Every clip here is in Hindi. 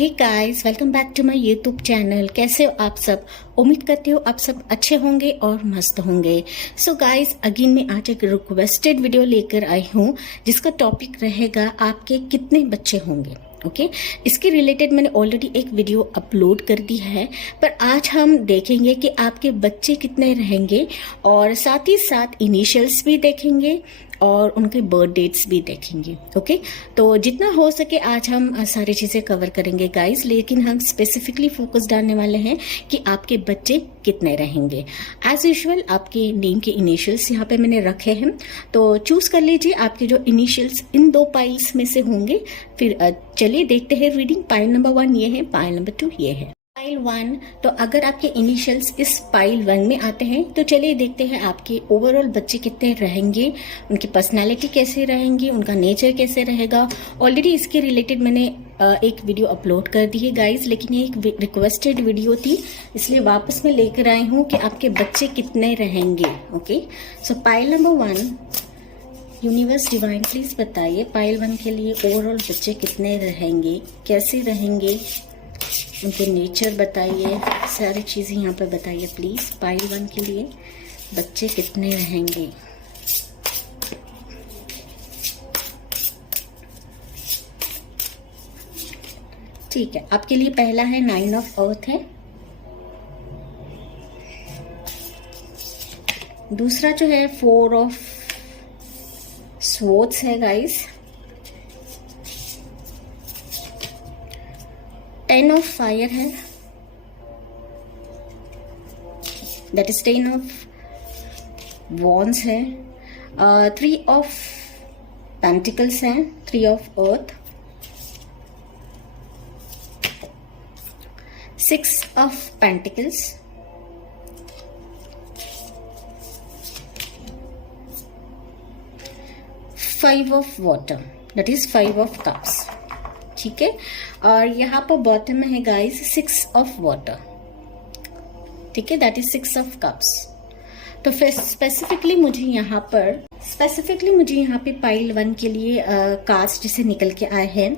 Hey guys, welcome back to my YouTube channel. कैसे हो आप सब? उम्मीद करती हूँ आप सब अच्छे होंगे और मस्त होंगे। सो गाइस, अगेन मैं आज एक रिक्वेस्टेड वीडियो लेकर आई हूँ जिसका टॉपिक रहेगा आपके कितने बच्चे होंगे। ओके इसके रिलेटेड मैंने ऑलरेडी एक वीडियो अपलोड कर दी है, पर आज हम देखेंगे कि आपके बच्चे कितने रहेंगे और साथ ही साथ इनिशियल्स भी देखेंगे और उनके बर्थ डेट्स भी देखेंगे। ओके तो जितना हो सके आज हम सारी चीज़ें कवर करेंगे गाइस, लेकिन हम स्पेसिफिकली फोकस डालने वाले हैं कि आपके बच्चे कितने रहेंगे। एज यूजुअल आपके नेम के इनिशियल्स यहाँ पे मैंने रखे हैं, तो चूज कर लीजिए आपके जो इनिशियल्स इन दो पाइल्स में से होंगे। फिर चलिए देखते हैं रीडिंग। पाइल नंबर 1 ये है, पाइल नंबर 2 ये है। पाइल 1, तो अगर आपके इनिशियल्स इस पाइल 1 में आते हैं तो चलिए देखते हैं आपके ओवरऑल बच्चे कितने रहेंगे, उनकी पर्सनालिटी कैसे रहेंगी, उनका नेचर कैसे रहेगा। ऑलरेडी इसके रिलेटेड मैंने एक वीडियो अपलोड कर दी है गाइज, लेकिन ये एक रिक्वेस्टेड वीडियो थी इसलिए वापस मैं लेकर आई हूँ कि आपके बच्चे कितने रहेंगे। Okay so pile number 1, universe divine please बताइए पाइल 1 के लिए ओवरऑल बच्चे कितने रहेंगे, कैसे रहेंगे, उनके नेचर बताइए, सारी चीज़ें यहाँ पर बताइए प्लीज़। पाइल 1 के लिए बच्चे कितने रहेंगे। ठीक है, आपके लिए पहला है 9 ऑफ अर्थ है, दूसरा जो है 4 ऑफ स्वॉर्ड्स है गाइस, 10 ऑफ फायर है, दैट इज 10 ऑफ वॉन्ड्स है, 3 ऑफ पेंटिकल्स है, 3 of earth, 6 of pentacles, 5 of water, that is 5 of cups. ठीक है, और यहाँ पर बॉटम में है गाइस 6 ऑफ वाटर। ठीक है, दैट इज 6 ऑफ कप्स। तो फिर स्पेसिफिकली मुझे यहाँ पे पाइल 1 के लिए कार्ड्स जैसे निकल के आए हैं।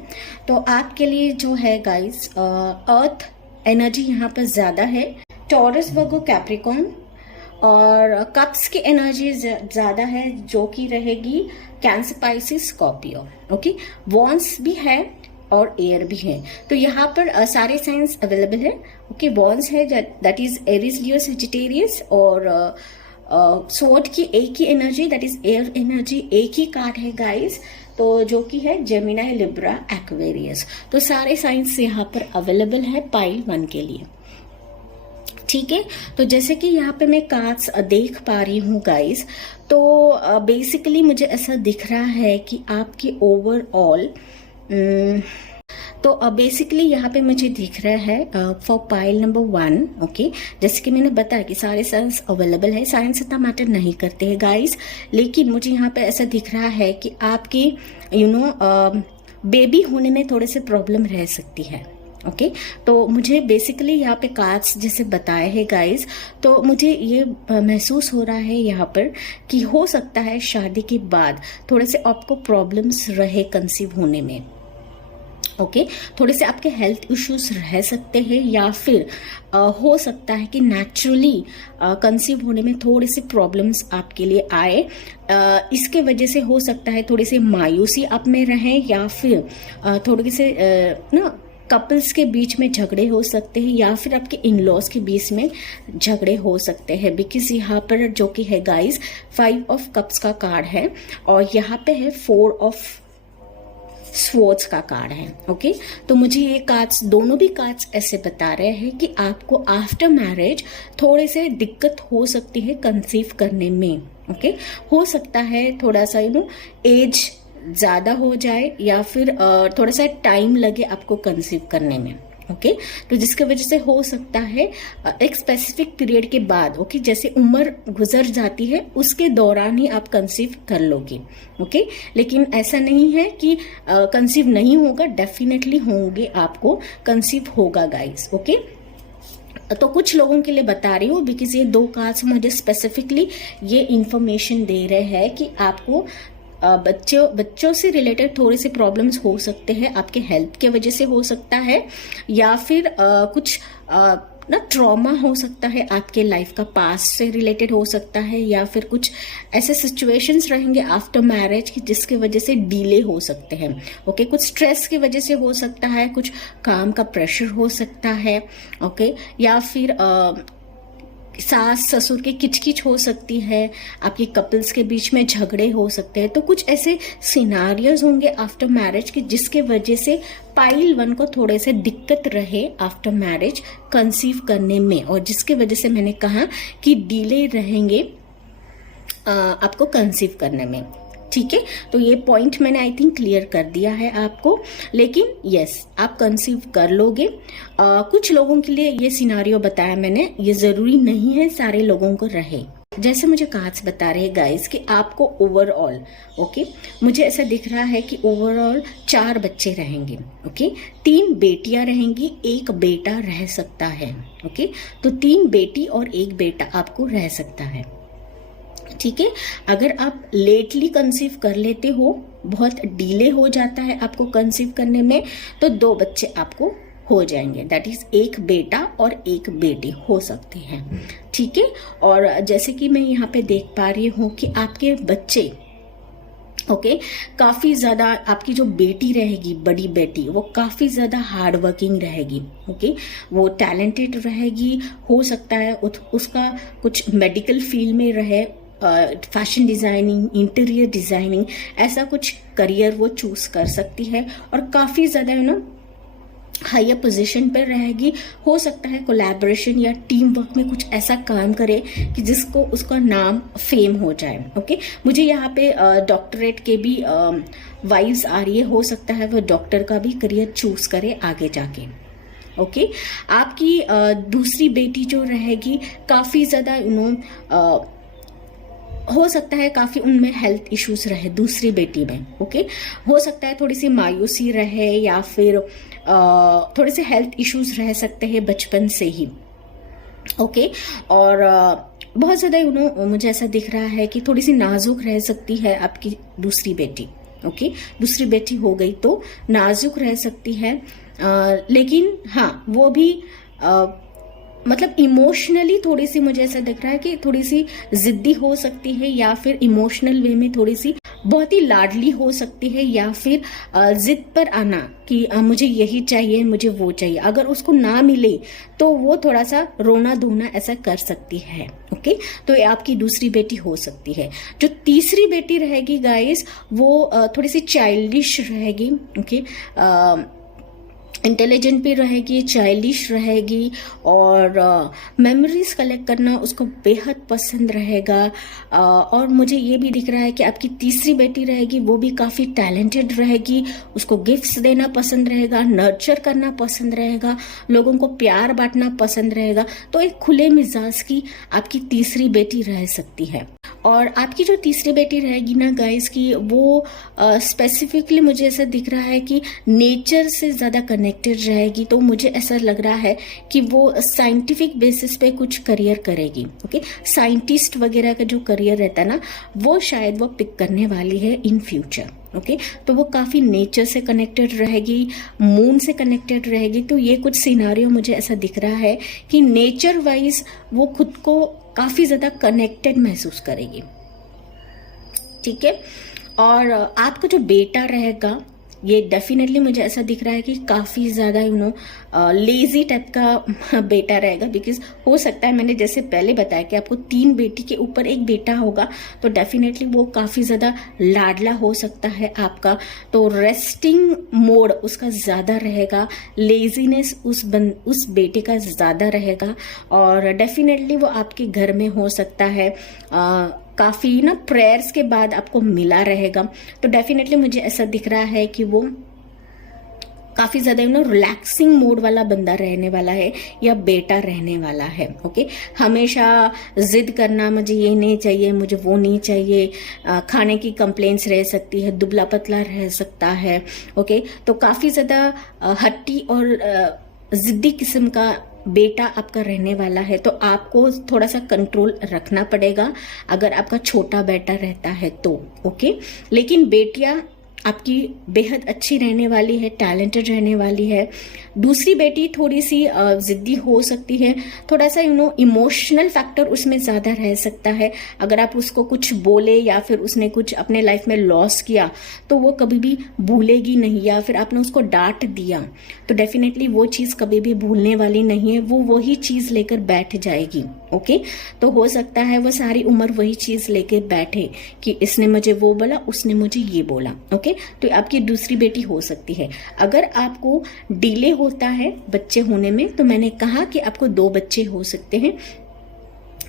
तो आपके लिए जो है गाइस अर्थ एनर्जी यहाँ पर ज्यादा है, टॉरस वर्गो कैप्रिकॉर्न, और कप्स की एनर्जी ज्यादा है जो कि रहेगी Cancer Pisces Scorpio. Okay wands भी है और एयर भी है, तो यहाँ पर सारे साइंस अवेलेबल है। ओके वॉन्स है that is Aries Leo Sagittarius, और स्वॉर्ड की एक ही energy that is air energy, एक ही कार्ड है गाइस, तो जो कि है जेमिनाई, लिब्रा, एक्वेरियस। तो सारे साइंस यहाँ पर अवेलेबल है पाइल 1 के लिए। ठीक है, तो जैसे कि यहाँ पे मैं कार्ड्स देख पा रही हूँ गाइस, तो बेसिकली मुझे ऐसा दिख रहा है कि आपके ओवरऑल तो बेसिकली यहाँ पे मुझे दिख रहा है फॉर पाइल नंबर 1। ओके जैसे कि मैंने बताया कि सारे साइंस अवेलेबल है, साइंस इतना मैटर नहीं करते हैं गाइस, लेकिन मुझे यहाँ पे ऐसा दिख रहा है कि आपकी बेबी होने में थोड़े से प्रॉब्लम रह सकती है। ओके तो मुझे बेसिकली यहाँ पे कार्ड्स जैसे बताए हैं गाइस, तो मुझे ये महसूस हो रहा है यहाँ पर कि हो सकता है शादी के बाद थोड़े से आपको प्रॉब्लम्स रहे कंसीव होने में। ओके थोड़े से आपके हेल्थ इश्यूज रह सकते हैं, या फिर हो सकता है कि नेचुरली कंसीव होने में थोड़े से प्रॉब्लम्स आपके लिए आए। इसके वजह से हो सकता है थोड़ी सी मायूसी आप में रहे, या फिर थोड़े से कपल्स के बीच में झगड़े हो सकते हैं, या फिर आपके इन लॉज के बीच में झगड़े हो सकते हैं। बिकॉज यहाँ पर जो कि है गाइस 5 ऑफ कप्स का कार्ड है, और यहाँ पे है 4 ऑफ स्वॉर्ड्स का कार्ड है। ओके तो मुझे ये कार्ड्स, दोनों भी कार्ड्स ऐसे बता रहे हैं कि आपको आफ्टर मैरिज थोड़े से दिक्कत हो सकती है कंसीव करने में। ओके हो सकता है थोड़ा सा एज ज्यादा हो जाए, या फिर थोड़ा सा टाइम लगे आपको कंसीव करने में। ओके तो जिसकी वजह से हो सकता है एक स्पेसिफिक पीरियड के बाद, ओके जैसे उम्र गुजर जाती है उसके दौरान ही आप कंसीव कर लोगे। ओके लेकिन ऐसा नहीं है कि कंसीव नहीं होगा, डेफिनेटली होंगे, आपको कंसीव होगा गाइस। ओके तो कुछ लोगों के लिए बता रही हूँ बिकॉज ये 2 कार्ड्स मुझे स्पेसिफिकली ये इंफॉर्मेशन दे रहे हैं कि आपको बच्चों से रिलेटेड थोड़े से प्रॉब्लम्स हो सकते हैं, आपके हेल्थ के वजह से हो सकता है, या फिर कुछ ना ट्रॉमा हो सकता है, आपके लाइफ का पास्ट से रिलेटेड हो सकता है, या फिर कुछ ऐसे सिचुएशंस रहेंगे आफ्टर मैरिज की जिसके वजह से डिले हो सकते हैं। ओके, कुछ स्ट्रेस की वजह से हो सकता है, कुछ काम का प्रेशर हो सकता है। ओके, या फिर सास ससुर की किचकिच हो सकती है, आपकी कपल्स के बीच में झगड़े हो सकते हैं। तो कुछ ऐसे सिनारियोज होंगे आफ्टर मैरिज की जिसके वजह से पाइल 1 को थोड़े से दिक्कत रहे आफ्टर मैरिज कंसीव करने में, और जिसके वजह से मैंने कहा कि डिले रहेंगे आपको कंसीव करने में। ठीक है, तो ये पॉइंट मैंने आई थिंक क्लियर कर दिया है आपको। लेकिन यस, आप कंसीव कर लोगे। कुछ लोगों के लिए ये सिनारियो बताया मैंने, ये जरूरी नहीं है सारे लोगों को रहे। जैसे मुझे कार्ड्स बता रहे हैं गाइस कि आपको ओवरऑल ओके, मुझे ऐसा दिख रहा है कि ओवरऑल 4 बच्चे रहेंगे। ओके, 3 बेटियां रहेंगी, 1 बेटा रह सकता है। ओके, तो 3 बेटी और 1 बेटा आपको रह सकता है। ठीक है, अगर आप लेटली कंसीव कर लेते हो, बहुत डिले हो जाता है आपको कंसीव करने में, तो 2 बच्चे आपको हो जाएंगे, दैट इज 1 बेटा और 1 बेटी हो सकते हैं। ठीक है, और जैसे कि मैं यहाँ पे देख पा रही हूँ कि आपके बच्चे ओके काफी ज्यादा, आपकी जो बेटी रहेगी, बड़ी बेटी, वो काफी ज्यादा हार्ड वर्किंग रहेगी। ओके, वो टैलेंटेड रहेगी, हो सकता है उसका कुछ मेडिकल फील्ड में रहे, फैशन डिजाइनिंग, इंटीरियर डिजाइनिंग, ऐसा कुछ करियर वो चूज कर सकती है, और काफी ज्यादा हायर पोजीशन पर रहेगी। हो सकता है कोलैबोरेशन या टीम वर्क में कुछ ऐसा काम करे कि जिसको उसका नाम फेम हो जाए। ओके, मुझे यहाँ पे डॉक्टरेट के भी वाइब्स आ रही है, हो सकता है वो डॉक्टर का भी करियर चूज करे आगे जाके। ओके, आपकी दूसरी बेटी जो रहेगी काफी ज्यादा हो सकता है काफी उनमें हेल्थ इश्यूज रहे दूसरी बेटी में। ओके, हो सकता है थोड़ी सी मायूसी रहे, या फिर थोड़े से हेल्थ इश्यूज रह सकते हैं बचपन से ही। ओके, और बहुत ज्यादा मुझे ऐसा दिख रहा है कि थोड़ी सी नाजुक रह सकती है आपकी दूसरी बेटी। ओके, दूसरी बेटी हो गई तो नाजुक रह सकती है, लेकिन हाँ वो भी मतलब इमोशनली थोड़ी सी, मुझे ऐसा दिख रहा है कि थोड़ी सी जिद्दी हो सकती है, या फिर इमोशनल वे में थोड़ी सी बहुत ही लाडली हो सकती है, या फिर जिद पर आना कि मुझे यही चाहिए, मुझे वो चाहिए। अगर उसको ना मिले तो वो थोड़ा सा रोना धोना ऐसा कर सकती है। ओके, तो ये आपकी दूसरी बेटी हो सकती है। जो तीसरी बेटी रहेगी गाइस, वो थोड़ी सी चाइल्डिश रहेगी। ओके, इंटेलिजेंट भी रहेगी, चाइल्डिश रहेगी, और मेमोरीज कलेक्ट करना उसको बेहद पसंद रहेगा। और मुझे ये भी दिख रहा है कि आपकी तीसरी बेटी रहेगी, वो भी काफ़ी टैलेंटेड रहेगी, उसको गिफ्ट्स देना पसंद रहेगा, नर्चर करना पसंद रहेगा, लोगों को प्यार बांटना पसंद रहेगा। तो एक खुले मिजाज की आपकी तीसरी बेटी रह सकती है। और आपकी जो तीसरी बेटी रहेगी ना गाइस की, वो स्पेसिफिकली मुझे ऐसा दिख रहा है कि नेचर से ज़्यादा कनेक्टेड रहेगी। तो मुझे ऐसा लग रहा है कि वो साइंटिफिक बेसिस पे कुछ करियर करेगी। ओके, साइंटिस्ट वगैरह का जो करियर रहता है ना, वो शायद वो पिक करने वाली है इन फ्यूचर। ओके, तो वो काफ़ी नेचर से कनेक्टेड रहेगी, मून से कनेक्टेड रहेगी। तो ये कुछ सिनारियो मुझे ऐसा दिख रहा है कि नेचर वाइज वो खुद को काफ़ी ज़्यादा कनेक्टेड महसूस करेगी। ठीक है, और आपका जो बेटा रहेगा, ये डेफिनेटली मुझे ऐसा दिख रहा है कि काफ़ी ज़्यादा लेजी टाइप का बेटा रहेगा। बिकॉज हो सकता है, मैंने जैसे पहले बताया कि आपको 3 बेटी के ऊपर 1 बेटा होगा, तो डेफिनेटली वो काफ़ी ज़्यादा लाडला हो सकता है आपका। तो रेस्टिंग मोड उसका ज़्यादा रहेगा, लेजीनेस उस बेटे का ज़्यादा रहेगा, और डेफिनेटली वो आपके घर में हो सकता है काफ़ी ना प्रेयर्स के बाद आपको मिला रहेगा। तो डेफिनेटली मुझे ऐसा दिख रहा है कि वो काफ़ी ज़्यादा रिलैक्सिंग मोड वाला बंदा रहने वाला है, या बेटा रहने वाला है। ओके, हमेशा जिद करना, मुझे ये नहीं चाहिए, मुझे वो नहीं चाहिए, खाने की कंप्लेंट्स रह सकती है, दुबला पतला रह सकता है। ओके, तो काफ़ी ज़्यादा हट्टी और जिद्दी किस्म का बेटा आपका रहने वाला है तो आपको थोड़ा सा कंट्रोल रखना पड़ेगा अगर आपका छोटा बेटा रहता है तो, ओके। लेकिन बेटियां आपकी बेहद अच्छी रहने वाली है, टैलेंटेड रहने वाली है। दूसरी बेटी थोड़ी सी जिद्दी हो सकती है, थोड़ा सा इमोशनल फैक्टर उसमें ज्यादा रह सकता है। अगर आप उसको कुछ बोले या फिर उसने कुछ अपने लाइफ में लॉस किया तो वो कभी भी भूलेगी नहीं, या फिर आपने उसको डांट दिया तो डेफिनेटली वो चीज कभी भी भूलने वाली नहीं है, वो वही चीज लेकर बैठ जाएगी, ओके। तो हो सकता है वो सारी उम्र वही चीज लेकर बैठे कि इसने मुझे वो बोला, उसने मुझे ये बोला, ओके। तो आपकी दूसरी बेटी हो सकती है। अगर आपको डिले होता है बच्चे होने में तो मैंने कहा कि आपको 2 बच्चे हो सकते हैं,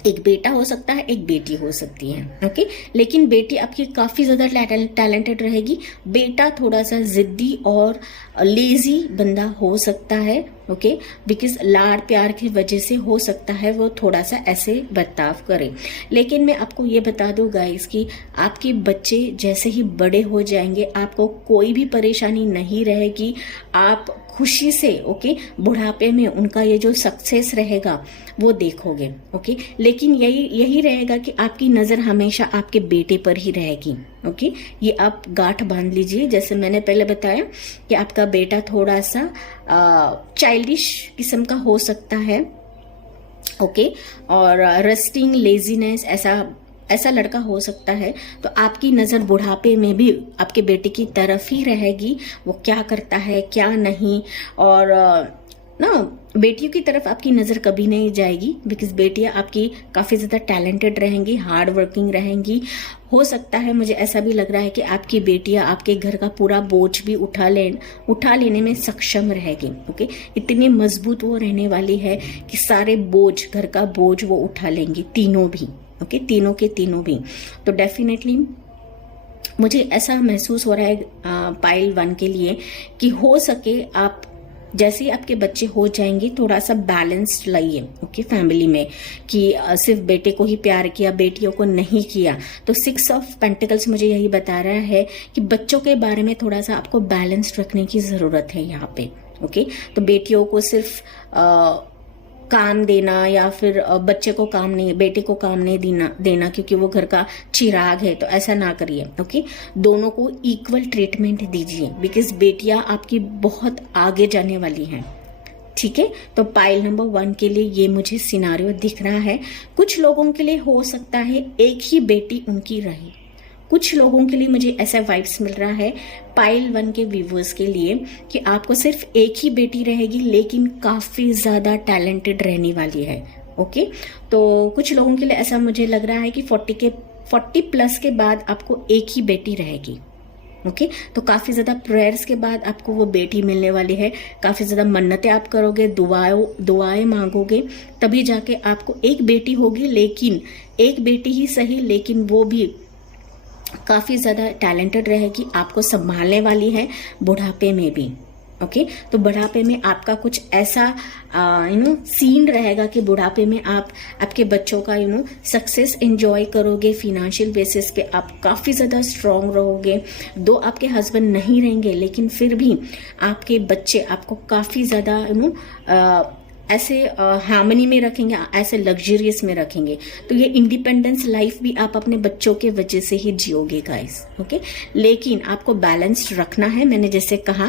एक बेटा हो सकता है, एक बेटी हो सकती है, ओके। लेकिन बेटी आपकी काफी ज्यादा टैलेंटेड रहेगी, बेटा थोड़ा सा जिद्दी और लेजी बंदा हो सकता है, ओके। बिकॉज लाड़ प्यार की वजह से हो सकता है वो थोड़ा सा ऐसे बर्ताव करे। लेकिन मैं आपको ये बता दूं गाइस कि आपके बच्चे जैसे ही बड़े हो जाएंगे आपको कोई भी परेशानी नहीं रहेगी, आप खुशी से, ओके, बुढ़ापे में उनका ये जो सक्सेस रहेगा वो देखोगे, ओके। लेकिन यही रहेगा कि आपकी नजर हमेशा आपके बेटे पर ही रहेगी, ओके। ये आप गांठ बांध लीजिए। जैसे मैंने पहले बताया कि आपका बेटा थोड़ा सा चाइल्डिश किस्म का हो सकता है, ओके, और रस्टिंग, लेजीनेस ऐसा लड़का हो सकता है। तो आपकी नजर बुढ़ापे में भी आपके बेटे की तरफ ही रहेगी, वो क्या करता है क्या नहीं, और ना बेटियों की तरफ आपकी नजर कभी नहीं जाएगी। बिकॉज बेटियां आपकी काफी ज्यादा टैलेंटेड रहेंगी, हार्ड वर्किंग रहेंगी। हो सकता है, मुझे ऐसा भी लग रहा है कि आपकी बेटियां आपके घर का पूरा बोझ भी उठा लेने में सक्षम रहेगी, ओके। इतनी मजबूत वो रहने वाली है कि सारे बोझ, घर का बोझ वो उठा लेंगी, तीनों भी, ओके, तीनों के तीनों भी। तो डेफिनेटली मुझे ऐसा महसूस हो रहा है पाइल 1 के लिए कि हो सके आप जैसे ही आपके बच्चे हो जाएंगे थोड़ा सा बैलेंस्ड लाइए, ओके, फैमिली में, कि सिर्फ बेटे को ही प्यार किया, बेटियों को नहीं किया। तो 6 ऑफ पेंटिकल्स मुझे यही बता रहा है कि बच्चों के बारे में थोड़ा सा आपको बैलेंस्ड रखने की जरूरत है यहाँ पे, ओके। तो बेटियों को सिर्फ काम देना या फिर बच्चे को काम नहीं, बेटे को काम नहीं देना क्योंकि वो घर का चिराग है, तो ऐसा ना करिए, ओके। दोनों को इक्वल ट्रीटमेंट दीजिए बिकॉज बेटियां आपकी बहुत आगे जाने वाली हैं, ठीक है। तो पाइल नंबर 1 के लिए ये मुझे सिनारियो दिख रहा है। कुछ लोगों के लिए हो सकता है एक ही बेटी उनकी रहे, कुछ लोगों के लिए मुझे ऐसा वाइब्स मिल रहा है पाइल 1 के व्यूवर्स के लिए कि आपको सिर्फ एक ही बेटी रहेगी लेकिन काफी ज्यादा टैलेंटेड रहने वाली है, ओके। तो कुछ लोगों के लिए ऐसा मुझे लग रहा है कि 40 प्लस के बाद आपको एक ही बेटी रहेगी, ओके। तो काफी ज्यादा प्रेयर्स के बाद आपको वो बेटी मिलने वाली है, काफी ज्यादा मन्नतें आप करोगे, दुआएं मांगोगे, तभी जाके आपको एक बेटी होगी। लेकिन एक बेटी ही सही, लेकिन वो भी काफी ज्यादा टैलेंटेड रहेगी, आपको संभालने वाली है बुढ़ापे में भी, ओके। तो बुढ़ापे में आपका कुछ ऐसा सीन रहेगा कि बुढ़ापे में आप आपके बच्चों का सक्सेस एंजॉय करोगे, फाइनेंशियल बेसिस पे आप काफी ज्यादा स्ट्रांग रहोगे। दो आपके हस्बैंड नहीं रहेंगे लेकिन फिर भी आपके बच्चे आपको काफी ज्यादा ऐसे हार्मनी में रखेंगे, ऐसे लग्जरियस में रखेंगे। तो ये इंडिपेंडेंस लाइफ भी आप अपने बच्चों के वजह से ही जियोगे गाइस, ओके। लेकिन आपको बैलेंस्ड रखना है, मैंने जैसे कहा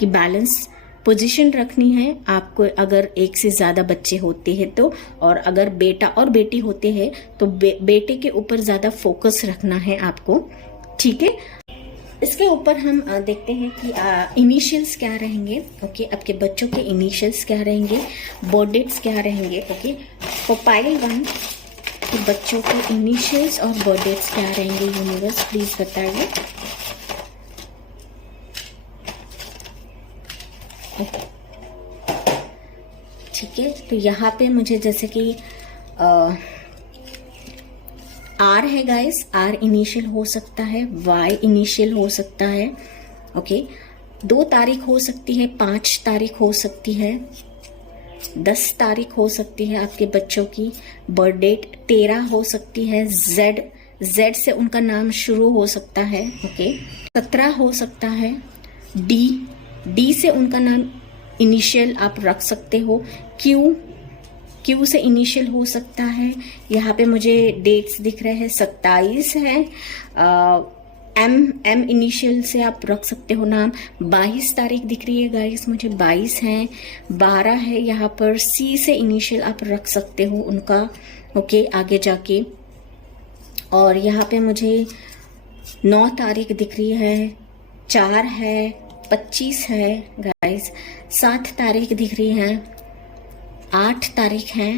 कि बैलेंस पोजीशन रखनी है आपको। अगर एक से ज्यादा बच्चे होते हैं तो, और अगर बेटा और बेटी होते हैं तो बेटे के ऊपर ज्यादा फोकस रखना है आपको, ठीक है। इसके ऊपर हम देखते हैं कि इनिशियल्स क्या रहेंगे, ओके। आपके बच्चों के इनिशियल्स क्या रहेंगे, बर्थ डेट्स क्या रहेंगे, ओके। तो पाइल 1 के बच्चों के इनिशियल्स और बर्थ डेट्स क्या रहेंगे, यूनिवर्स प्लीज बताइए, ठीक है। तो यहाँ पे मुझे जैसे कि आर है गाइस, आर इनिशियल हो सकता है, वाई इनिशियल हो सकता है, ओके। 2 तारीख हो सकती है, 5 तारीख हो सकती है, 10 तारीख हो सकती है आपके बच्चों की। बर्थ डेट 13 हो सकती है, जेड से उनका नाम शुरू हो सकता है, ओके। 17 हो सकता है, डी से उनका नाम इनिशियल आप रख सकते हो, क्यू क्यू से इनिशियल हो सकता है। यहाँ पे मुझे डेट्स दिख रहे हैं, 27 है। एम इनिशियल से आप रख सकते हो नाम। 22 तारीख दिख रही है गाइस मुझे, 22 है। 12 है यहाँ पर, सी से इनिशियल आप रख सकते हो उनका, ओके, आगे जाके। और यहाँ पे मुझे 9 तारीख दिख रही है, 4 है, 25 है गाइस, 7 तारीख दिख रही है, 8 तारीख है,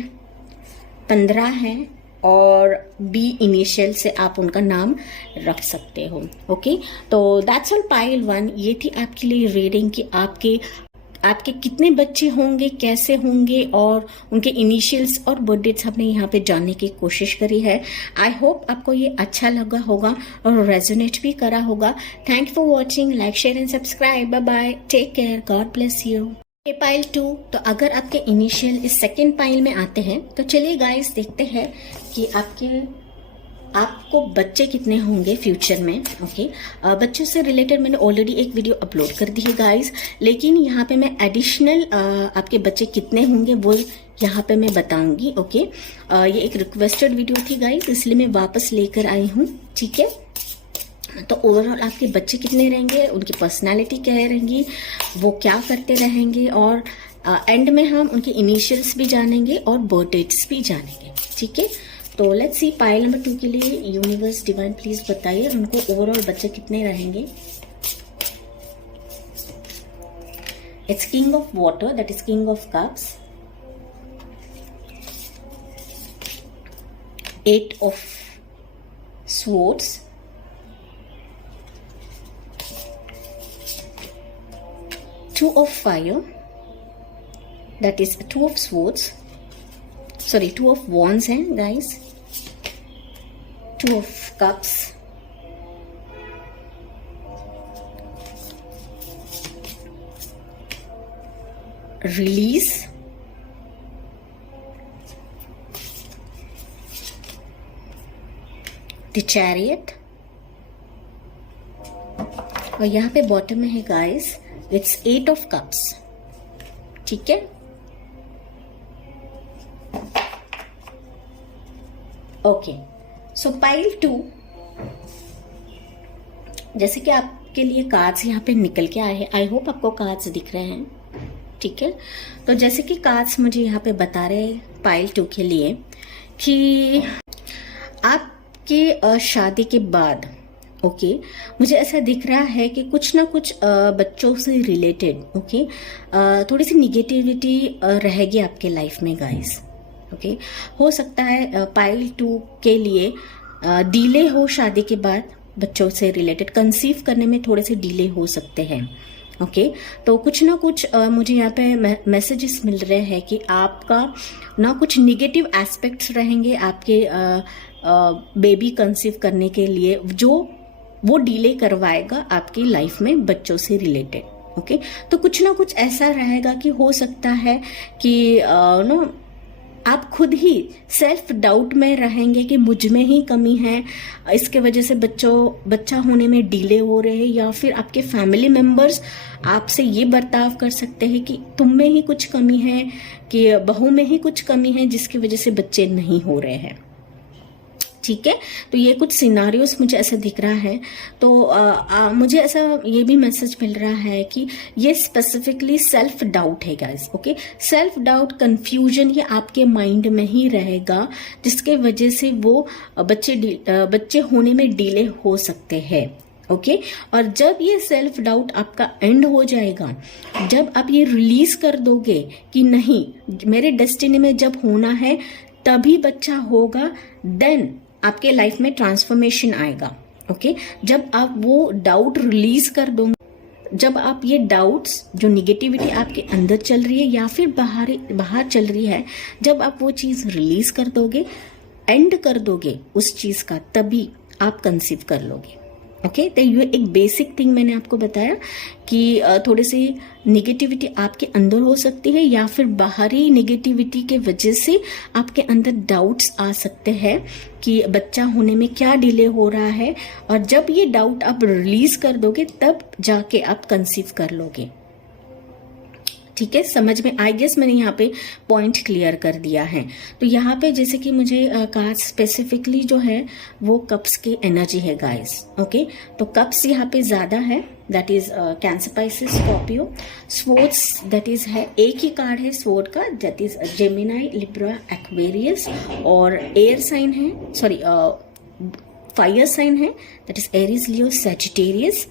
15 है, और बी इनिशियल से आप उनका नाम रख सकते हो। ओके, तो दैट्स ऑल पाइल 1। ये थी आपके लिए रीडिंग कि आपके कितने बच्चे होंगे, कैसे होंगे, और उनके इनिशियल्स और बर्थ डेट्स हमने यहाँ पे जानने की कोशिश करी है। आई होप आपको ये अच्छा लगा होगा और रेजोनेट भी करा होगा। Thank you for watching, like share and subscribe. Bye bye, take care, God bless you. Pile 2, तो अगर आपके इनिशियल इस सेकेंड पाइल में आते हैं तो चलिए गाइस देखते हैं कि आपको बच्चे कितने होंगे फ्यूचर में। ओके, बच्चों से रिलेटेड मैंने ऑलरेडी एक वीडियो अपलोड कर दी है गाइस, लेकिन यहाँ पे मैं एडिशनल आपके बच्चे कितने होंगे वो यहाँ पे मैं बताऊंगी। ओके, ये एक रिक्वेस्टेड वीडियो थी गाइस, इसलिए मैं वापस लेकर आई हूँ। ठीक है, तो ओवरऑल आपके बच्चे कितने रहेंगे, उनकी पर्सनालिटी क्या रहेंगी, वो क्या करते रहेंगे, और एंड में हम उनके इनिशियल्स भी जानेंगे और बर्थ डेट्स भी जानेंगे। ठीक है, तो लेट्स सी पाइल नंबर 2 के लिए यूनिवर्स डिवाइन प्लीज बताइए उनको ओवरऑल बच्चे कितने रहेंगे। It's king of water, that is king of cups, 8 of swords, Two of fire, that is 2 of swords, sorry 2 of wands हैं guys, 2 of cups, release, the chariot, और यहाँ पे बॉटम में है गाइस इट्स 8 ऑफ कप्स। ठीक है, ओके, सो पाइल 2, जैसे कि आपके लिए कार्ड्स यहाँ पे निकल के आए हैं, आई होप आपको कार्ड्स दिख रहे हैं। ठीक है, तो जैसे कि कार्ड्स मुझे यहाँ पे बता रहे पाइल 2 के लिए कि आपके शादी के बाद ओके मुझे ऐसा दिख रहा है कि कुछ ना कुछ बच्चों से रिलेटेड ओके थोड़ी सी निगेटिविटी रहेगी आपके लाइफ में गाइस। ओके, हो सकता है पाइल 2 के लिए डिले हो शादी के बाद, बच्चों से रिलेटेड कंसीव करने में थोड़े से डिले हो सकते हैं। ओके, तो कुछ ना कुछ मुझे यहाँ पे मैसेजेस मिल रहे हैं कि आपका ना कुछ निगेटिव एस्पेक्ट्स रहेंगे आपके बेबी कंसीव करने के लिए, जो वो डिले करवाएगा आपकी लाइफ में बच्चों से रिलेटेड। ओके, तो कुछ ना कुछ ऐसा रहेगा कि हो सकता है कि नो आप खुद ही सेल्फ डाउट में रहेंगे कि मुझ में ही कमी है, इसके वजह से बच्चा होने में डिले हो रहे हैं, या फिर आपके फैमिली मेंबर्स आपसे ये बर्ताव कर सकते हैं कि तुम में ही कुछ कमी है, कि बहू में ही कुछ कमी है जिसकी वजह से बच्चे नहीं हो रहे हैं। ठीक है, तो ये कुछ सिनारियोस मुझे ऐसा दिख रहा है। तो मुझे ऐसा ये भी मैसेज मिल रहा है कि ये स्पेसिफिकली सेल्फ डाउट है guys. Okay, self doubt, confusion ये आपके माइंड में ही रहेगा, जिसके वजह से वो बच्चे होने में डिले हो सकते हैं। ओके, और जब ये सेल्फ डाउट आपका एंड हो जाएगा, जब आप ये रिलीज कर दोगे कि नहीं मेरे डेस्टिनी में जब होना है तभी बच्चा होगा, देन आपके लाइफ में ट्रांसफॉर्मेशन आएगा। ओके, जब आप वो डाउट रिलीज कर दोगे, जब आप ये डाउट्स जो निगेटिविटी आपके अंदर चल रही है या फिर बाहर चल रही है, जब आप वो चीज रिलीज कर दोगे, एंड कर दोगे उस चीज का, तभी आप कंसीव कर लोगे। ओके, तो ये एक बेसिक थिंग मैंने आपको बताया कि थोड़ी सी निगेटिविटी आपके अंदर हो सकती है, या फिर बाहरी निगेटिविटी के वजह से आपके अंदर डाउट्स आ सकते हैं कि बच्चा होने में क्या डिले हो रहा है, और जब ये डाउट आप रिलीज कर दोगे तब जाके आप कंसीव कर लोगे। ठीक है, समझ में आई गेस मैंने यहाँ पे पॉइंट क्लियर कर दिया है। तो यहाँ पे जैसे कि मुझे कहा स्पेसिफिकली जो है वो कप्स की एनर्जी है गाइस। ओके, तो कप्स यहाँ पे ज्यादा है, that is Cancer, Pisces, Scorpio. Swords that is है एक ही कार्ड है स्वॉर्ड का, that is Gemini, Libra, Aquarius. और एयर साइन है, सॉरी फायर साइन है, that is Aries, Leo, Sagittarius.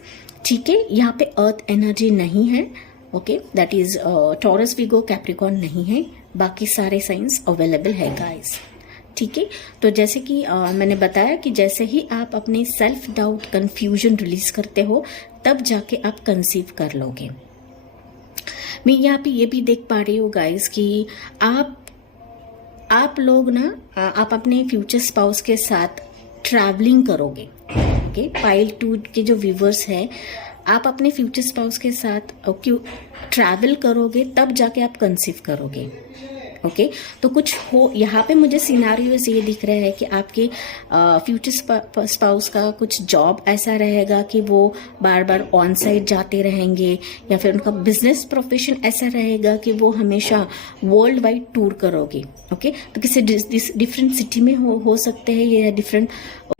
ठीक है, यहाँ पे अर्थ एनर्जी नहीं है। Okay, that is Taurus, Virgo, Capricorn नहीं है, बाकी सारे साइंस अवेलेबल है गाइस। ठीक है, तो जैसे कि मैंने बताया कि जैसे ही आप अपने सेल्फ डाउट, कंफ्यूजन रिलीज करते हो तब जाके आप कंसीव कर लोगे। मैं यहाँ पे ये भी देख पा रही हूँ गाइस कि आप लोग ना आप अपने फ्यूचर स्पाउस के साथ ट्रैवलिंग करोगे। ओके, पाइल 2 के जो व्यूवर्स है, आप अपने फ्यूचर स्पाउस के साथ ट्रैवल करोगे तब जाके आप कंसीव करोगे। ओके, तो कुछ हो यहाँ पे मुझे सिनारियोस ये दिख रहे हैं कि आपके फ्यूचर स्पाउस का कुछ जॉब ऐसा रहेगा कि वो बार बार ऑन साइट जाते रहेंगे, या फिर उनका बिजनेस प्रोफेशन ऐसा रहेगा कि वो हमेशा वर्ल्ड वाइड टूर करोगे। ओके, तो किसी डिफरेंट सिटी में हो सकते हैं या डिफरेंट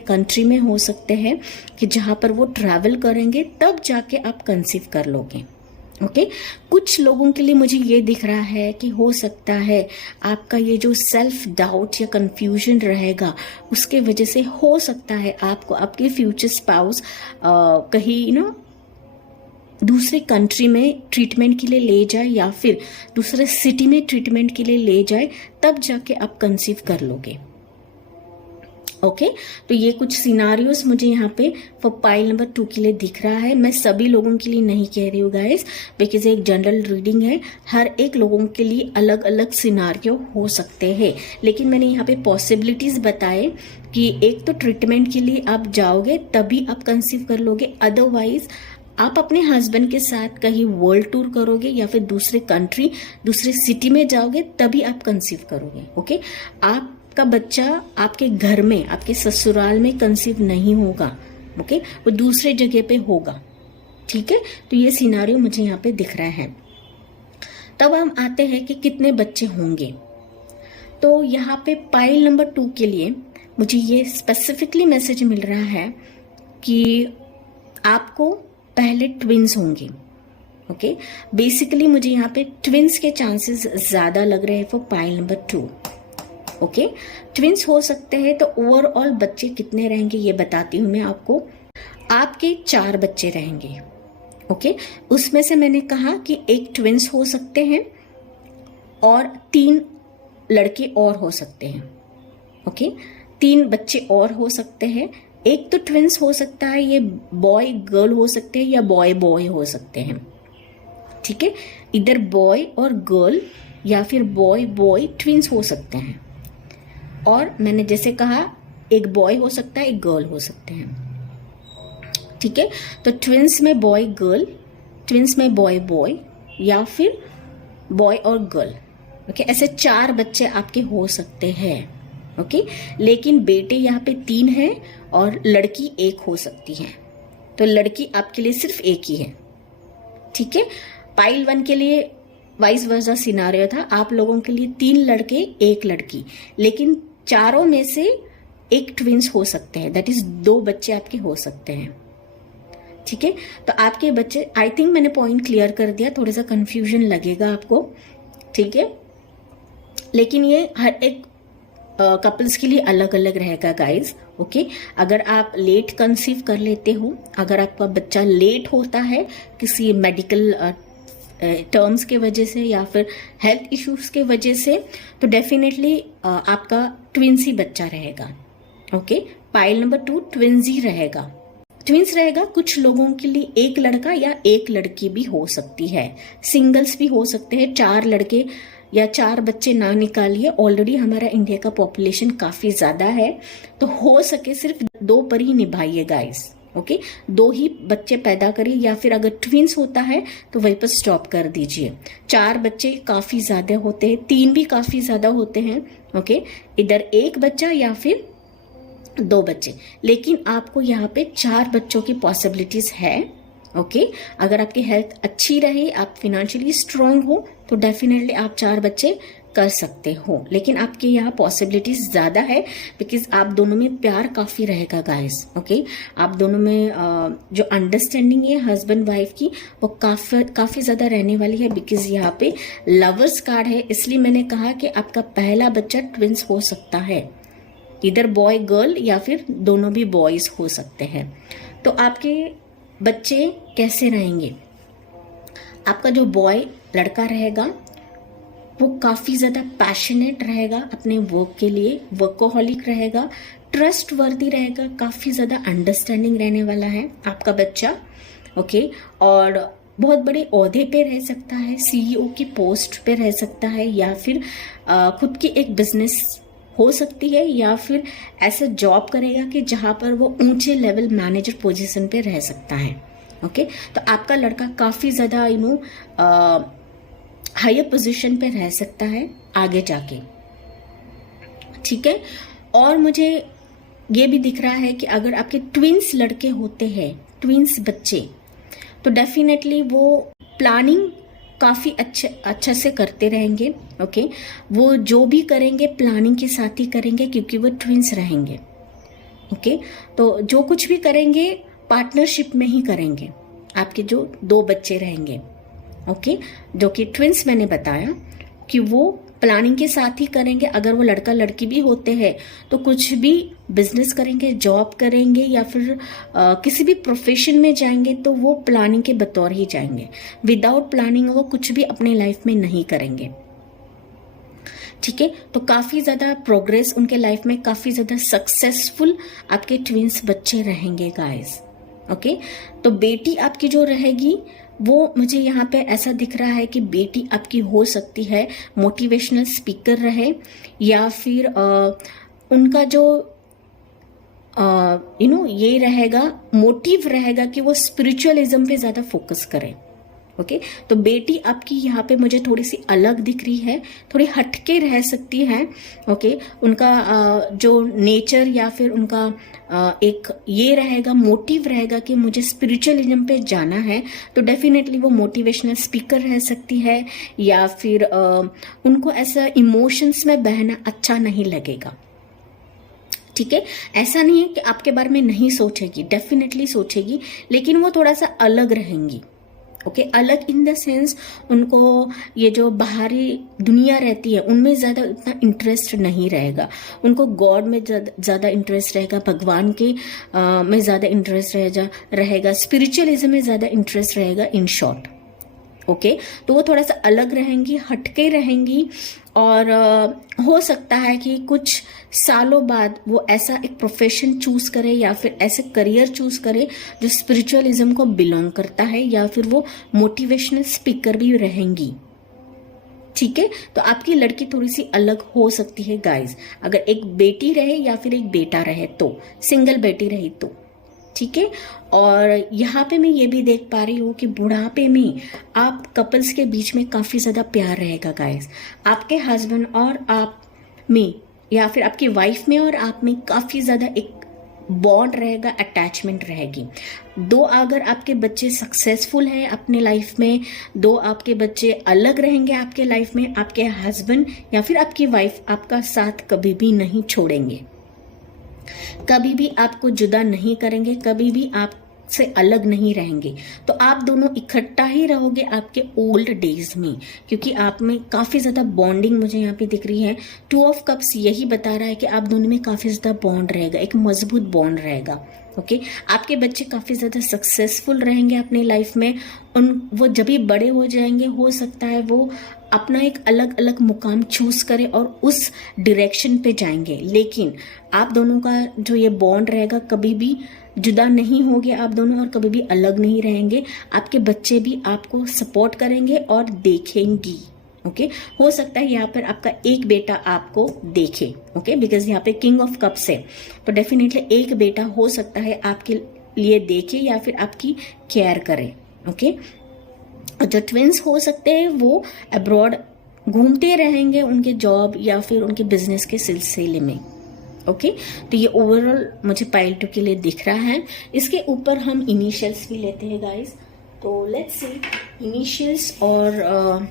कंट्री में हो सकते हैं कि जहां पर वो ट्रैवल करेंगे तब जाके आप कंसीव कर लोगे। ओके, कुछ लोगों के लिए मुझे ये दिख रहा है कि हो सकता है आपका ये जो सेल्फ डाउट या कंफ्यूजन रहेगा उसके वजह से हो सकता है आपको आपके फ्यूचर स्पाउस कहीं दूसरी कंट्री में ट्रीटमेंट के लिए ले जाए या फिर दूसरे सिटी में ट्रीटमेंट के लिए ले जाए, तब जाके आप कंसीव कर लोगे। ओके, तो ये कुछ सिनारियोस मुझे यहाँ पे फॉर पाइल नंबर 2 के लिए दिख रहा है। मैं सभी लोगों के लिए नहीं कह रही हूँ गाइस, बिकॉज एक जनरल रीडिंग है, हर एक लोगों के लिए अलग अलग सिनारियो हो सकते हैं। लेकिन मैंने यहाँ पे पॉसिबिलिटीज बताए कि एक तो ट्रीटमेंट के लिए आप जाओगे तभी आप कंसीव कर लोगे, अदरवाइज आप अपने हस्बैंड के साथ कहीं वर्ल्ड टूर करोगे या फिर दूसरे कंट्री, दूसरे सिटी में जाओगे तभी आप कंसीव करोगे। ओके, आपका बच्चा आपके घर में, आपके ससुराल में कंसीव नहीं होगा। ओके, वो दूसरे जगह पे होगा। ठीक है, तो ये सिनारियो मुझे यहाँ पे दिख रहा है। तब हम आते हैं कि कितने बच्चे होंगे। तो यहाँ पे पाइल नंबर 2 के लिए मुझे ये स्पेसिफिकली मैसेज मिल रहा है कि आपको पहले ट्विंस होंगे। ओके, बेसिकली मुझे यहाँ पे ट्विंस के चांसेस ज्यादा लग रहे हैं for pile number 2। Okay, twins हो सकते हैं। तो ओवरऑल बच्चे कितने रहेंगे ये बताती हूँ मैं आपको। आपके 4 बच्चे रहेंगे। ओके, उसमें से मैंने कहा कि एक ट्विंस हो सकते हैं और 3 लड़के और हो सकते हैं। ओके, 3 बच्चे और हो सकते हैं। एक तो ट्विंस हो सकता है, ये बॉय गर्ल हो सकते हैं या बॉय बॉय हो सकते हैं। ठीक है, इधर बॉय और गर्ल या फिर बॉय बॉय ट्विंस हो सकते हैं। और मैंने जैसे कहा एक बॉय हो सकता है, एक गर्ल हो सकते हैं। ठीक है, तो ट्विंस में बॉय गर्ल, ट्विंस में बॉय बॉय या फिर बॉय और गर्ल। ओके, ऐसे 4 बच्चे आपके हो सकते हैं। ओके, लेकिन बेटे यहाँ पे 3 हैं और लड़की 1 हो सकती है। तो लड़की आपके लिए सिर्फ 1 ही है। ठीक है, पाइल 1 के लिए वाइस वर्सा सिनारियो था, आप लोगों के लिए 3 लड़के 1 लड़की, लेकिन चारों में से एक ट्विंस हो सकते हैं, दैट इज 2 बच्चे आपके हो सकते हैं। ठीक है, तो आपके बच्चे, आई थिंक मैंने पॉइंट क्लियर कर दिया, थोड़ा सा कंफ्यूजन लगेगा आपको। ठीक है, लेकिन ये हर एक कपल्स के लिए अलग अलग रहेगा गाइज। ओके, अगर आप लेट कंसीव कर लेते हो, अगर आपका बच्चा लेट होता है किसी मेडिकल टर्म्स के वजह से या फिर हेल्थ इश्यूज के वजह से, तो डेफिनेटली आपका ट्विंस ही बच्चा रहेगा। ओके, पाइल नंबर 2 ट्विंस ही रहेगा, ट्विंस रहेगा। कुछ लोगों के लिए 1 लड़का या 1 लड़की भी हो सकती है, सिंगल्स भी हो सकते हैं। 4 लड़के या 4 बच्चे ना निकालिए, ऑलरेडी हमारा इंडिया का पॉपुलेशन काफी ज्यादा है, तो हो सके सिर्फ 2 पर ही निभाइए गाइस। ओके, 2 ही बच्चे पैदा करिए, या फिर अगर ट्विंस होता है तो वहीं पर स्टॉप कर दीजिए। 4 बच्चे काफी ज्यादा होते हैं, 3 भी काफी ज्यादा होते हैं। ओके, इधर 1 बच्चा या फिर 2 बच्चे, लेकिन आपको यहाँ पे 4 बच्चों की पॉसिबिलिटीज है। ओके, अगर आपकी हेल्थ अच्छी रहे, आप फिनेंशियली स्ट्रांग हो, तो डेफिनेटली आप 4 बच्चे कर सकते हो, लेकिन आपके यहाँ पॉसिबिलिटीज ज्यादा है बिकॉज आप दोनों में प्यार काफी रहेगा गाइस। ओके, आप दोनों में जो अंडरस्टैंडिंग है हस्बैंड वाइफ की वो काफी ज्यादा रहने वाली है बिकॉज यहाँ पे लवर्स कार्ड है। इसलिए मैंने कहा कि आपका पहला बच्चा ट्विंस हो सकता है, इधर बॉय गर्ल या फिर दोनों भी बॉयज हो सकते हैं। तो आपके बच्चे कैसे रहेंगे? आपका जो बॉय लड़का रहेगा वो काफी ज्यादा पैशनेट रहेगा अपने वर्क के लिए, वर्कोहॉलिक रहेगा, ट्रस्ट वर्दी रहेगा, काफी ज्यादा अंडरस्टैंडिंग रहने वाला है आपका बच्चा। ओके, और बहुत बड़े ओहदे पे रह सकता है, सीईओ की पोस्ट पे रह सकता है, या फिर खुद की एक बिजनेस हो सकती है, या फिर ऐसा जॉब करेगा कि जहां पर वो ऊंचे लेवल मैनेजर पोजीशन पे रह सकता है। ओके, तो आपका लड़का काफी ज्यादा हायर पोजीशन पे रह सकता है आगे जाके, ठीक है। और मुझे ये भी दिख रहा है कि अगर आपके ट्विंस लड़के होते हैं, ट्विंस बच्चे, तो डेफिनेटली वो प्लानिंग काफी अच्छे से करते रहेंगे। ओके, वो जो भी करेंगे प्लानिंग के साथ ही करेंगे क्योंकि वो ट्विंस रहेंगे। ओके, तो जो कुछ भी करेंगे पार्टनरशिप में ही करेंगे आपके जो 2 बच्चे रहेंगे। ओके, जो कि ट्विंस मैंने बताया कि वो प्लानिंग के साथ ही करेंगे। अगर वो लड़का लड़की भी होते हैं तो कुछ भी बिजनेस करेंगे, जॉब करेंगे, या फिर किसी भी प्रोफेशन में जाएंगे तो वो प्लानिंग के बतौर ही जाएंगे। विदाउट प्लानिंग वो कुछ भी अपने लाइफ में नहीं करेंगे, ठीक है। तो काफी ज्यादा प्रोग्रेस उनके लाइफ में, काफी ज्यादा सक्सेसफुल आपके ट्विंस बच्चे रहेंगे गाइस। ओके, तो बेटी आपकी जो रहेगी वो मुझे यहाँ पे ऐसा दिख रहा है कि बेटी आपकी हो सकती है मोटिवेशनल स्पीकर रहे, या फिर उनका जो ये रहेगा, मोटिव रहेगा कि वो स्पिरिचुअलिज्म पे ज्यादा फोकस करें। ओके, तो बेटी आपकी यहाँ पे मुझे थोड़ी सी अलग दिख रही है, थोड़ी हटके रह सकती है। ओके, उनका जो नेचर या फिर उनका एक ये रहेगा, मोटिव रहेगा कि मुझे स्पिरिचुअलिज्म पे जाना है, तो डेफिनेटली वो मोटिवेशनल स्पीकर रह सकती है, या फिर उनको ऐसा इमोशंस में बहना अच्छा नहीं लगेगा, ठीक है। ऐसा नहीं है कि आपके बारे में नहीं सोचेगी, डेफिनेटली सोचेगी, लेकिन वो थोड़ा सा अलग रहेंगी। ओके, अलग इन द सेंस उनको ये जो बाहरी दुनिया रहती है उनमें ज्यादा इतना इंटरेस्ट नहीं रहेगा, उनको गॉड में ज्यादा इंटरेस्ट रहेगा, भगवान के में ज्यादा इंटरेस्ट रहेगा, स्पिरिचुअलिज्म में ज्यादा इंटरेस्ट रहेगा, इन शॉर्ट। ओके, तो वो थोड़ा सा अलग रहेंगी, हटके रहेंगी, और हो सकता है कि कुछ सालों बाद वो ऐसा एक प्रोफेशन चूज करे या फिर ऐसे करियर चूज करे जो स्पिरिचुअलिज्म को बिलोंग करता है, या फिर वो मोटिवेशनल स्पीकर भी रहेंगी, ठीक है। तो आपकी लड़की थोड़ी सी अलग हो सकती है गाइस, अगर एक बेटी रहे या फिर एक बेटा रहे तो, सिंगल बेटी रही तो, ठीक है। और यहाँ पे मैं ये भी देख पा रही हूँ कि बुढ़ापे में आप कपल्स के बीच में काफी ज्यादा प्यार रहेगा गाइस, आपके हस्बैंड और आप में, या फिर आपकी वाइफ में और आप में काफी ज्यादा एक बॉन्ड रहेगा, अटैचमेंट रहेगी। 2 अगर आपके बच्चे सक्सेसफुल हैं अपने लाइफ में, 2 आपके बच्चे अलग रहेंगे आपके लाइफ में, आपके हस्बैंड या फिर आपकी वाइफ आपका साथ कभी भी नहीं छोड़ेंगे, कभी भी आपको जुदा नहीं करेंगे, कभी भी आपसे अलग नहीं रहेंगे, तो आप दोनों इकट्ठा ही रहोगे आपके ओल्ड डेज में, क्योंकि आप में काफी ज्यादा बॉन्डिंग मुझे यहाँ पे दिख रही है। 2 ऑफ कप्स यही बता रहा है कि आप दोनों में काफी ज्यादा बॉन्ड रहेगा, एक मजबूत बॉन्ड रहेगा। ओके, आपके बच्चे काफी ज्यादा सक्सेसफुल रहेंगे अपने लाइफ में, वो जब भी बड़े हो जाएंगे हो सकता है वो अपना एक अलग अलग मुकाम चूज करे और उस डायरेक्शन पे जाएंगे, लेकिन आप दोनों का जो ये बॉन्ड रहेगा कभी भी जुदा नहीं होगे आप दोनों, और कभी भी अलग नहीं रहेंगे। आपके बच्चे भी आपको सपोर्ट करेंगे और देखेंगी। ओके, हो सकता है यहाँ पर आपका एक बेटा आपको देखे, ओके, बिकॉज यहाँ पे किंग ऑफ कप्स है, तो डेफिनेटली एक बेटा हो सकता है आपके लिए देखे या फिर आपकी केयर करे। ओके, जो ट्विंस हो सकते हैं वो अब्रॉड घूमते रहेंगे उनके जॉब या फिर उनके बिजनेस के सिलसिले में। ओके, तो ये ओवरऑल मुझे पाइल 2 के लिए दिख रहा है। इसके ऊपर हम इनिशियल्स भी लेते हैं गाइस, तो लेट्स सी इनिशियल्स और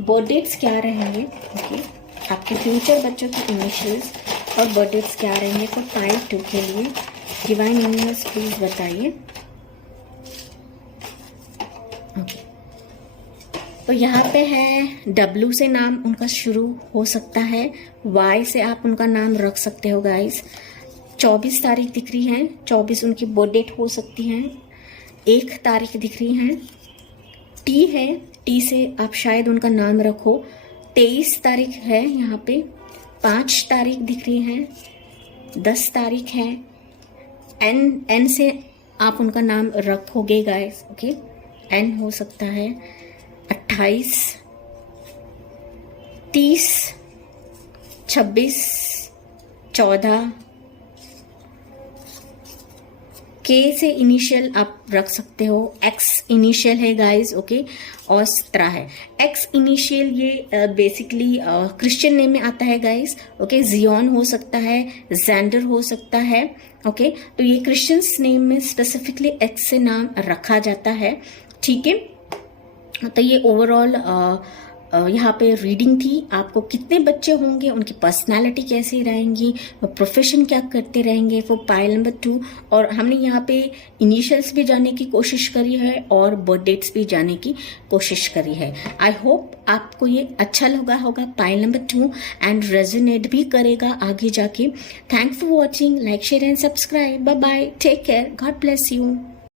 बर्थ डेट्स क्या रहेंगे, ओके, आपके फ्यूचर बच्चों के इनिशियल्स और बर्थ डेट्स क्या रहेंगे फॉर टाइप 2 के लिए। डिवाइन यूनिवर्स प्लीज बताइए। ओके, तो यहाँ पे है W से नाम उनका शुरू हो सकता है, Y से आप उनका नाम रख सकते हो गाइस। 24 तारीख दिख रही है, 24 उनकी बर्थ डेट हो सकती है। 1 तारीख दिख रही है, T है, T से आप शायद उनका नाम रखो। 23 तारीख है यहाँ पे, 5 तारीख दिख रही है, 10 तारीख है। N से आप उनका नाम रखोगे गाइस, ओके। N हो सकता है 28, 30, 26, 14। K से इनिशियल आप रख सकते हो, X इनिशियल है गाइस, ओके, और 17 है। X इनिशियल ये बेसिकली क्रिश्चियन नेम में आता है गाइस, ओके। जियोन हो सकता है, जेंडर हो सकता है, ओके। तो ये क्रिश्चियंस नेम में स्पेसिफिकली X से नाम रखा जाता है, ठीक है। तो ये ओवरऑल यहाँ पे रीडिंग थी। आपको कितने बच्चे होंगे, उनकी पर्सनालिटी कैसी रहेंगी, वो प्रोफेशन क्या करते रहेंगे, वो पाइल नंबर 2। और हमने यहाँ पे इनिशियल्स भी जानने की कोशिश करी है और बर्थ डेट्स भी जानने की कोशिश करी है। आई होप आपको ये अच्छा लगा होगा पाइल नंबर 2 एंड रेजोनेट भी करेगा आगे जाके। Thanks for watching, like share and subscribe. Bye bye, take care, God bless you.